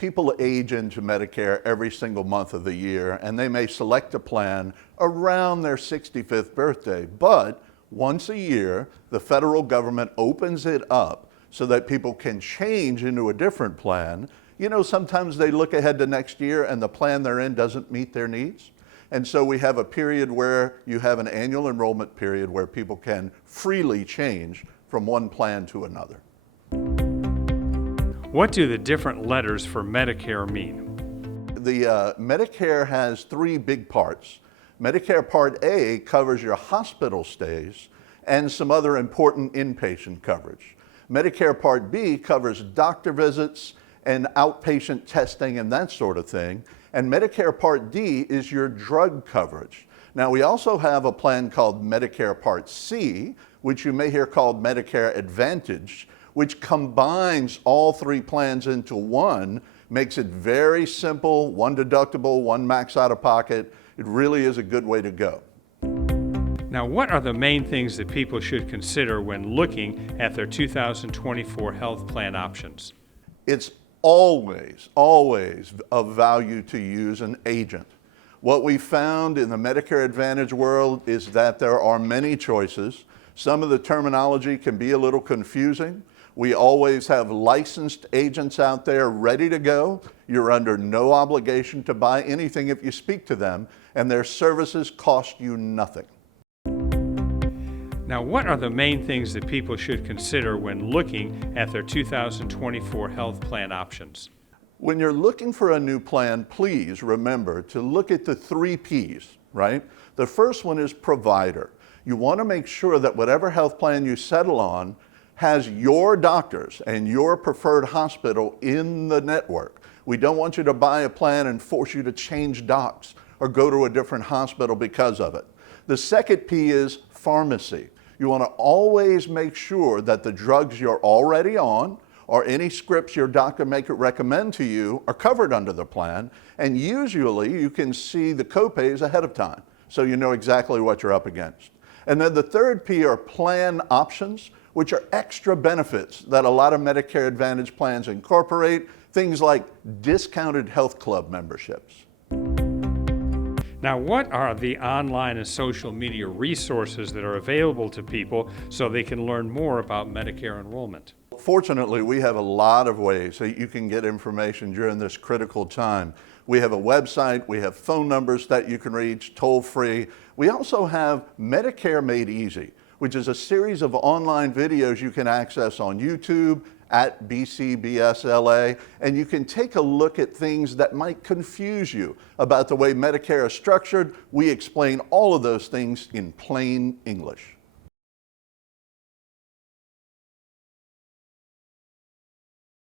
people age into Medicare every single month of the year, and they may select a plan around their 65th birthday. But once a year, the federal government opens it up so that people can change into a different plan. You know, sometimes they look ahead to next year and the plan they're in doesn't meet their needs. And so we have a period where you have an annual enrollment period where people can freely change from one plan to another. What do the different letters for Medicare mean? The Medicare has three big parts. Medicare Part A covers your hospital stays and some other important inpatient coverage. Medicare Part B covers doctor visits and outpatient testing and that sort of thing. And Medicare Part D is your drug coverage. Now, we also have a plan called Medicare Part C, which you may hear called Medicare Advantage, which combines all three plans into one, makes it very simple, one deductible, one max out of pocket. It really is a good way to go. Now, what are the main things that people should consider when looking at their 2024 health plan options? It's always of value to use an agent. What we found in the Medicare Advantage world is that there are many choices. Some of the terminology can be a little confusing. We always have licensed agents out there ready to go. You're under no obligation to buy anything if you speak to them, and their services cost you nothing. Now, what are the main things that people should consider when looking at their 2024 health plan options? When you're looking for a new plan, please remember to look at the three P's, right? The first one is provider. You want to make sure that whatever health plan you settle on has your doctors and your preferred hospital in the network. We don't want you to buy a plan and force you to change docs or go to a different hospital because of it. The second P is pharmacy. You want to always make sure that the drugs you're already on or any scripts your doctor may recommend to you are covered under the plan, and usually you can see the copays ahead of time so you know exactly what you're up against. And then the third P are plan options, which are extra benefits that a lot of Medicare Advantage plans incorporate, things like discounted health club memberships. Now, what are the online and social media resources that are available to people so they can learn more about Medicare enrollment? Fortunately, we have a lot of ways that you can get information during this critical time. We have a website, we have phone numbers that you can reach toll free. We also have Medicare Made Easy, which is a series of online videos you can access on YouTube at BCBSLA, and you can take a look at things that might confuse you about the way Medicare is structured. We explain all of those things in plain English.